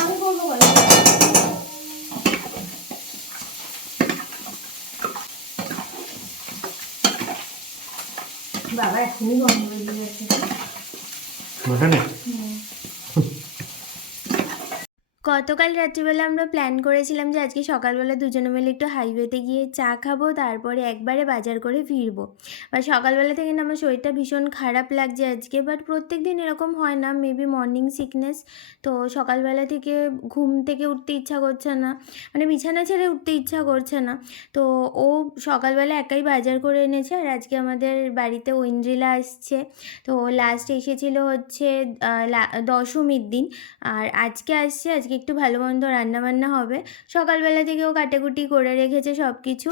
আমি করব বলো বাবা এখনই গন্ধ বেরিয়ে গেছে মাটনে গতকাল রাত্রিবেলা আমরা প্ল্যান করেছিলাম যে আজকে সকালবেলা দুজনে মিলে একটু হাইওয়েতে গিয়ে চা খাব, তারপরে একবারে বাজার করে ফিরবো। বা সকালবেলা থেকে না আমার শরীরটা ভীষণ খারাপ লাগছে আজকে বাট প্রত্যেক দিন এরকম হয় না মেবি মর্নিং সিকনেস তো সকালবেলা থেকে ঘুম থেকে উঠতে ইচ্ছা করছে না মানে বিছানা ছেড়ে উঠতে ইচ্ছা করছে না। তো ও সকালবেলা একাই বাজার করে এনেছে, আর আজকে আমাদের বাড়িতে ঐন্দ্রিলা আসছে। তো লাস্ট এসেছিল হচ্ছে দশমীর দিন, আর আজকে আসছে, আজকে একটু ভালো মন্দ রান্নাবান্না হবে। সকালবেলা থেকেও কাটাকুটি করে রেখেছে সব কিছু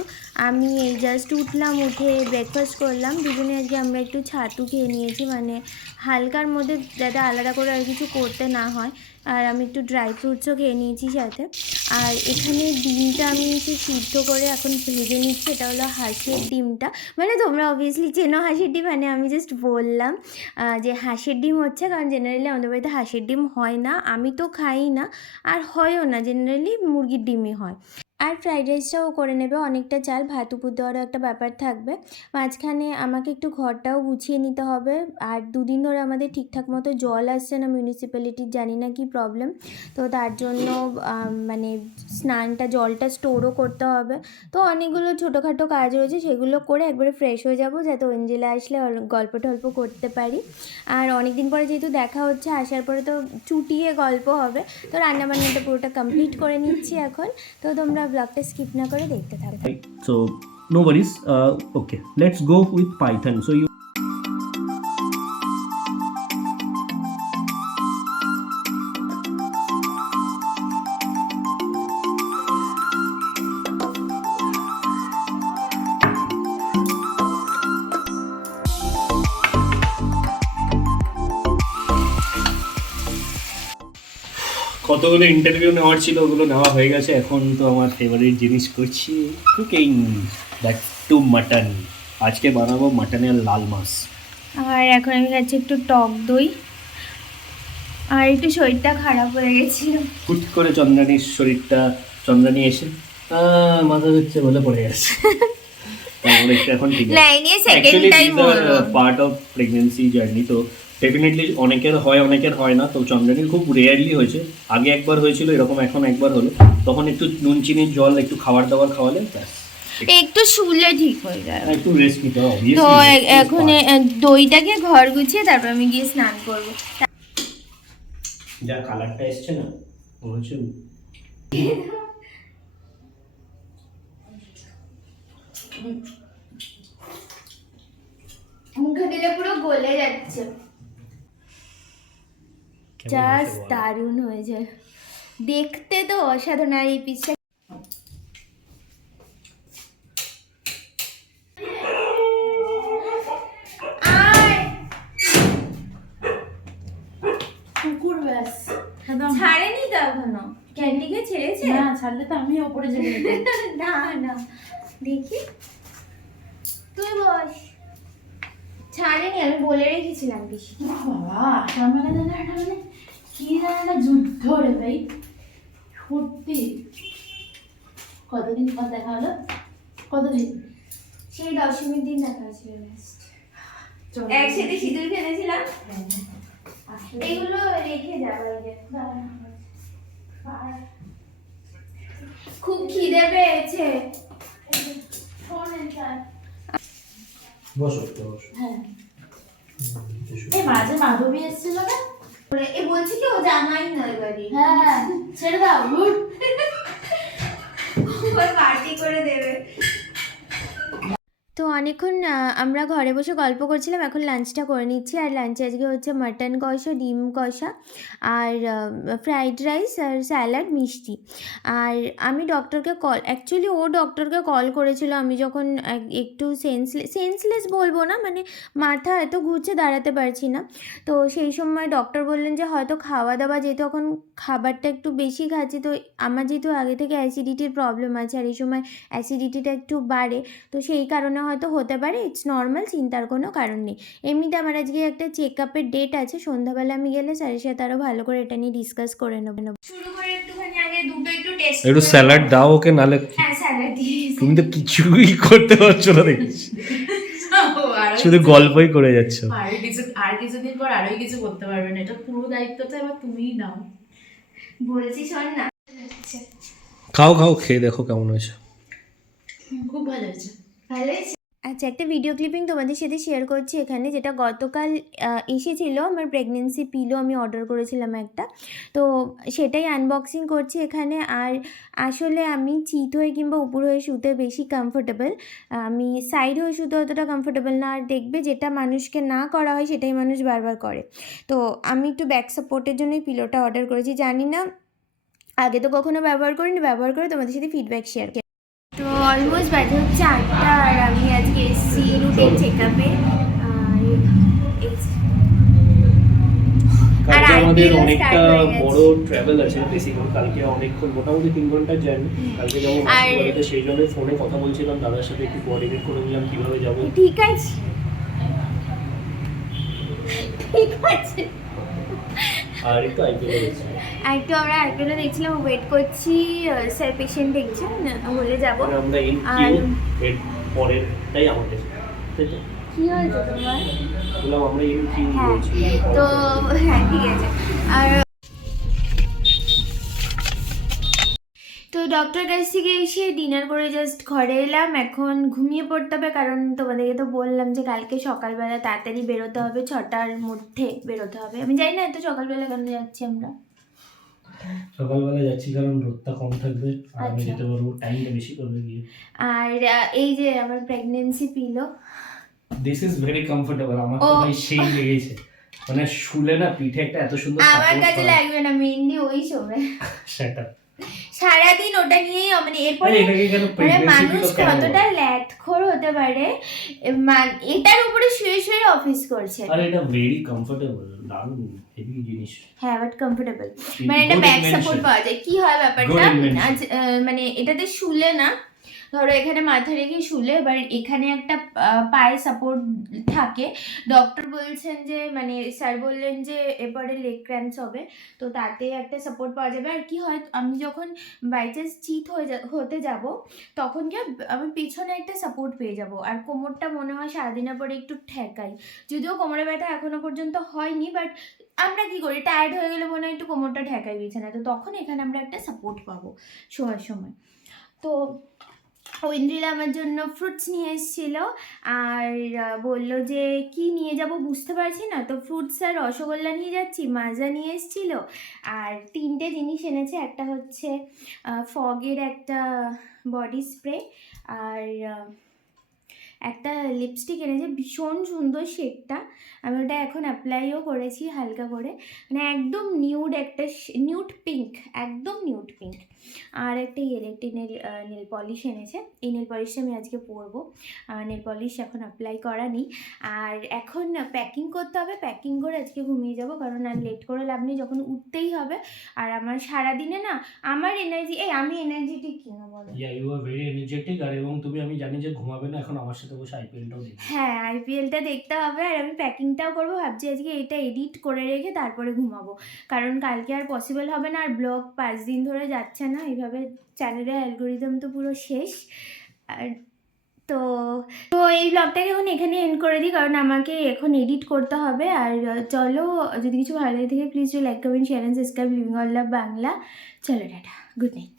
আমি এই জাস্ট উঠলাম, উঠে ব্রেকফাস্ট করলাম। দুজনে আজকে আমরা একটু ছাতু খেয়ে নিয়েছি। মানে হালকার মধ্যে যাতে আলাদা করে আর কিছু করতে না হয়। আর আমি একটু ড্রাই ফ্রুটসও খেয়ে নিয়েছি সাথে। আর এখানে ডিমটা আমি একটু সিদ্ধ করে এখন ভেজে নিচ্ছি, এটা হলো হাঁসের ডিমটা। মানে তোমরা অবভিয়াসলি চেনো হাঁসের ডিম মানে আমি জাস্ট বললাম যে হাঁসের ডিম হচ্ছে, কারণ জেনারেলি আমাদের বাড়িতে হাঁসের ডিম হয় না। আমি তো খাই না, আর হয়ও না জেনারেলি মুরগির ডিমই হয়। আর ফ্রাইড রাইসটাও করে নেবে, অনেকটা চাল, ভাত, উপর দেওয়ারও একটা ব্যাপার থাকবে। মাঝখানে আমাকে একটু ঘরটাও গুছিয়ে নিতে হবে। আর দুদিন ধরে আমাদের ঠিকঠাক মতো জল আসছে না মিউনিসিপ্যালিটির জানি না কি প্রবলেম তো তার জন্য মানে স্নানটা, জলটা স্টোরও করতে হবে। তো অনেকগুলো ছোটোখাটো কাজ রয়েছে, সেগুলো করে একবারে ফ্রেশ হয়ে যাব, যাতে অঞ্জেলা আসলে গল্প টল্প করতে পারি। আর অনেক দিন পরে যেহেতু দেখা হচ্ছে, আসার পরে তো চুটিয়ে গল্প হবে। তো রান্নাবান্নাটা পুরোটা কমপ্লিট করে নিচ্ছি এখন। তো তোমরা ব্লগটা স্কিপ না করে দেখতে থাকো Right. So no worries. Uh, okay, let's go with Python. So you কতগুলো ইন্টারভিউ নেওয়ার ছিল ওগুলো নেওয়া হয়ে গেছে। এখন তো আমার ফেভারিট জিনিস করছি কুকিং দ্যাট টু মাটন আজকে বানাবো মাটনের লাল মাছ। আর এখন আমি খাচ্ছি একটু টক দই। আর একটু শরীরটা খারাপ হয়ে গেছিল। হুট করে চন্দ্রানীর শরীরটা চন্দ্রানী এসে "আহ, মাথা হচ্ছে বলে পড়ে গেছে। এখন ঠিক আছে। পার্ট অফ প্রেগনেন্সি জার্নি তো ডেফিনেটলি অনেকের হয় অনেকের হয় না। তো চন্দ্রানীর খুব রেয়ারলি হয়েছে। আগে একবার হয়েছিল এরকম এখন একবার হলো। তখন একটু নুন চিনির জল একটু খাবার দাবার খাওয়ালে ব্যাস। একটু শুলে ঠিক হয়ে যায়। একটু রেস্ট নিতে হবে তো এখন দইটাকে ঘর গুছিয়ে তারপর আমি গিয়ে স্নান করব। যা কালারটা এসছে না মনে হচ্ছে মুখে দিলে পুরো গলে যাচ্ছে। জাস্ট হয়েছে বলো? দারুণ হয়েছে। দেখতে তো অসাধারণ আর এই পিসটা কুকুর ব্যাস। ছাড়েনি তো এখনও? ক্যান্ডিকে ছেড়েছে? না ছাড়লে তো আমি ওপরে চলে না না। দেখি। তুই বস। ছাড়েনি আমি বলে রেখেছিলাম পিসি বাবা মানে মানে কি জানে না যুদ্ধ রে ভাই? সত্যি? কতদিন পর দেখা হলো? কতদিন? সেই দশমীর দিন দেখা হয়েছিল। একসাথে সিঁদুর খেলেছিলাম? হ্যাঁ, আসলে এইগুলো রেখে যাব এই যে। আর খুব খিদে পেয়েছে। বসো বসো। হ্যাঁ। এই মাঝে মাধবী এসেছিল না? এ বলছি কি ও জামাই নয় বাড়ি। হ্যাঁ ছেড়ে দাও। পার্টি করে দেবে। তো অনেকক্ষণ আমরা ঘরে বসে গল্প করছিলাম, এখন লাঞ্চটা করে নিচ্ছি। আর লাঞ্চে আজকে হচ্ছে মাটন কষা, ডিম কষা, আর ফ্রাইড রাইস আর স্যালাড মিষ্টি। আর আমি ডক্টরকে কল অ্যাকচুয়ালি ও ডক্টরকে কল করেছিল আমি যখন একটু সেন্সলেস সেন্সলেস বলব না মানে মাথা এত ঘুরছে দাঁড়াতে পারছি না। তো সেই সময় ডক্টর বললেন যে, হয়তো খাওয়া দাওয়া যেহেতু এখন খাবারটা একটু বেশি খাচ্ছি, তো আমার যেহেতু আগে থেকে অ্যাসিডিটির প্রবলেম আছে, আর এই সময় অ্যাসিডিটিটা একটু বাড়ে, তো সেই কারণে হয়তো হতে পারে ইটস নর্মাল চিন্তার কোনো কারণ নেই। এমনিতে আমার আজকে একটা চেক আপের ডেট আছে সন্ধ্যাবেলা আমি গেলে স্যারের সাথে আরও ভালো করে এটা নিয়ে ডিসকাস করে নেব। শুরু করে একটুখানি আগে দুটো একটু টেস্ট একটু স্যালাড দাও ওকে নালে হ্যাঁ স্যালাড দিয়ে তুমি তো কিছুই করতে পারছ না দেখছি। শুধু গল্পই করে যাচ্ছ। আর কিছু আর কিছুদিন পর আরোই কিছু করতে পারবে না এটা পুরো দায়িত্বটা এবার তুমিই নাও। বলছি শোন না। খাও খাও খেয়ে দেখো কেমন হয়েছে। খুব ভালো হয়েছে। ভালো আচ্ছা একটা ভিডিও ক্লিপিং তোমাদের সাথে শেয়ার করছি এখানে, যেটা গতকাল এসেছিল আমার প্রেগনেন্সি পিলো আমি অর্ডার করেছিলাম একটা। তো সেটাই আনবক্সিং করছি এখানে। আর আসলে আমি চিত হয়ে কিংবা উপর হয়ে শুতে বেশি কমফোর্টেবল আমি সাইড হয়ে শুতে অতটা কমফোর্টেবল না। আর দেখবে যেটা মানুষকে না করা হয়, সেটাই মানুষ বারবার করে। তো আমি একটু ব্যাক সাপোর্টের জন্য এই পিলোটা অর্ডার করেছি। জানি না, আগে তো কখনো ব্যবহার করিনি, ব্যবহার করে তোমাদের সাথে ফিডব্যাক শেয়ার অলমোস্ট বাজে হচ্ছে আটটা আর আমি আজকে এসেছি রুটিন চেক আপে আর আমাদের অনেকটা। বড় ট্রাভেল আছে বেসিক্যালি কালকে অনেকক্ষণ মোটামুটি তিন ঘণ্টার জার্নি কালকে যেমন বাড়িতে সেই জন্য ফোনে কথা বলছিলাম দাদার সাথে একটু কোঅর্ডিনেট করে নিলাম কীভাবে যাব। ঠিক আছে। ঠিক আছে। আর একটু আইপিএল দেখছিলাম। আর একটু আমরা আইপিএল দেখছিলাম ওয়েট করছি স্যার পেশেন্ট দেখছেন হলে যাব। আমরা আর- কিউ এর আমাদের তাই তো? কি হয়েছে তোমার? বললাম আমরা এন কিউ হ্যাঁ তো হ্যাঁ ঠিক আছে। আর ডক্টর কাছ থেকে এসে ডিনার করে জাস্ট ঘরে এলাম। এখন ঘুমিয়ে পড়তে হবে কারণ তোমাদেরকে তো বললাম যে কালকে সকালবেলা তাড়াতাড়ি বেরোতে হবে ছটার মধ্যে বেরোতে হবে। আমি জানি না এত সকালবেলা কেন যাচ্ছি আমরা। সকালবেলা যাচ্ছি কারণ রোদটা কম থাকবে আর আমি আচ্ছা। যেতে পারব টাইমটা বেশি করবে গিয়ে। আর এই যে আমার pregnancy pillow this is very comfortable আমার তো। ভাই সেই লেগেছে। মানে শুলে না পিঠে একটা এত সুন্দর আমার কাছে লাগবে না মেনলি ওই সময় সেটা সারাদিন ওটা নিয়েই মানে এরপরে মানে মানুষগুলো কেন? কতটা হতে পারে এটার উপরে শুয়ে শুয়ে অফিস করছে। আর এটা ভেরি কমফোর্টেবল দারুণ হেভি জিনিস। হ্যাঁ বাট কমফোর্টেবল মানে এটা ব্যাক সাপোর্ট পাওয়া যায়। কি হয় ব্যাপারটা? মানে এটাতে শুলে না ধরো এখানে মাথা রেখে শুলে, এবার এখানে একটা পায়ে সাপোর্ট থাকে। ডক্টর বলছেন যে মানে স্যার বললেন যে, এরপরে লেগ ক্র্যাম্পস হবে, তো তাতে একটা সাপোর্ট পাওয়া যাবে। আর কি হয়, আমি যখন বাই চান্স চিট হয়ে হতে যাব, তখন কি আমি পিছনে একটা সাপোর্ট পেয়ে যাব। আর কোমরটা মনে হয় সারাদিনের পরে একটু ঠেকাই। যদিও কোমরে ব্যথা এখনও পর্যন্ত হয়নি বাট আমরা কি করি টায়ার্ড হয়ে গেলে মনে হয় একটু কোমরটা ঠেকাই বিছানা তো তখন এখানে আমরা একটা সাপোর্ট পাবো শোয়ার সময়। তো ঐন্দ্রিলা আমার জন্য ফ্রুটস নিয়ে এসেছিল। আর বলল যে, কি নিয়ে যাব বুঝতে পারছি না। তো ফ্রুটস আর রসগোল্লা নিয়ে যাচ্ছি, মাজা নিয়ে এসেছিল। আর তিনটে জিনিস এনেছে, একটা হচ্ছে ফগের একটা বডি স্প্রে আর একটা লিপস্টিক এনেছে, ভীষণ সুন্দর শেডটা আমি ওটা এখন অ্যাপ্লাইও করেছি হালকা করে। মানে একদম নিউড একটা নিউড পিঙ্ক একদম নিউড পিঙ্ক আর একটা ইলেকট্রিক নেল নেল পলিশ এনেছে। এই নেল পলিশটা আমি আজকে পরবো। নেল পলিশ এখন অ্যাপ্লাই করা নেই। আর এখন প্যাকিং করতে হবে। প্যাকিং করে আজকে ঘুমিয়ে যাব। কারণ আর লেট করে লাভ নেই। যখন উঠতেই হবে। আর আমার সারাদিনে না, আমার এনার্জি এই আমি এনার্জেটিক কিনা বলো? Yeah you are very energetic আর এবং তুমি, আমি জানি যে ঘুমাবে না, এখন আমার বসে আইপিএলটাও দেখবে। হ্যাঁ আইপিএলটা দেখতে হবে আর আমি প্যাকিংটাও করব। ভাবছি আজকে এটা এডিট করে রেখে তারপরে ঘুমাবো। কারণ কালকে আর পসিবল হবে না, আর ব্লগ পাঁচ দিন ধরে যাচ্ছে না। এইভাবে চ্যানেলের অ্যালগোরিদম তো পুরো শেষ। আর তো তো এই ব্লগটাকে এখন এখানে এন্ড করে দিই, কারণ আমাকে এখন এডিট করতে হবে। আর চলো, যদি কিছু ভালো লাগে থাকে please like comment share and subscribe living all love Bangla চলো, টাটা। Good night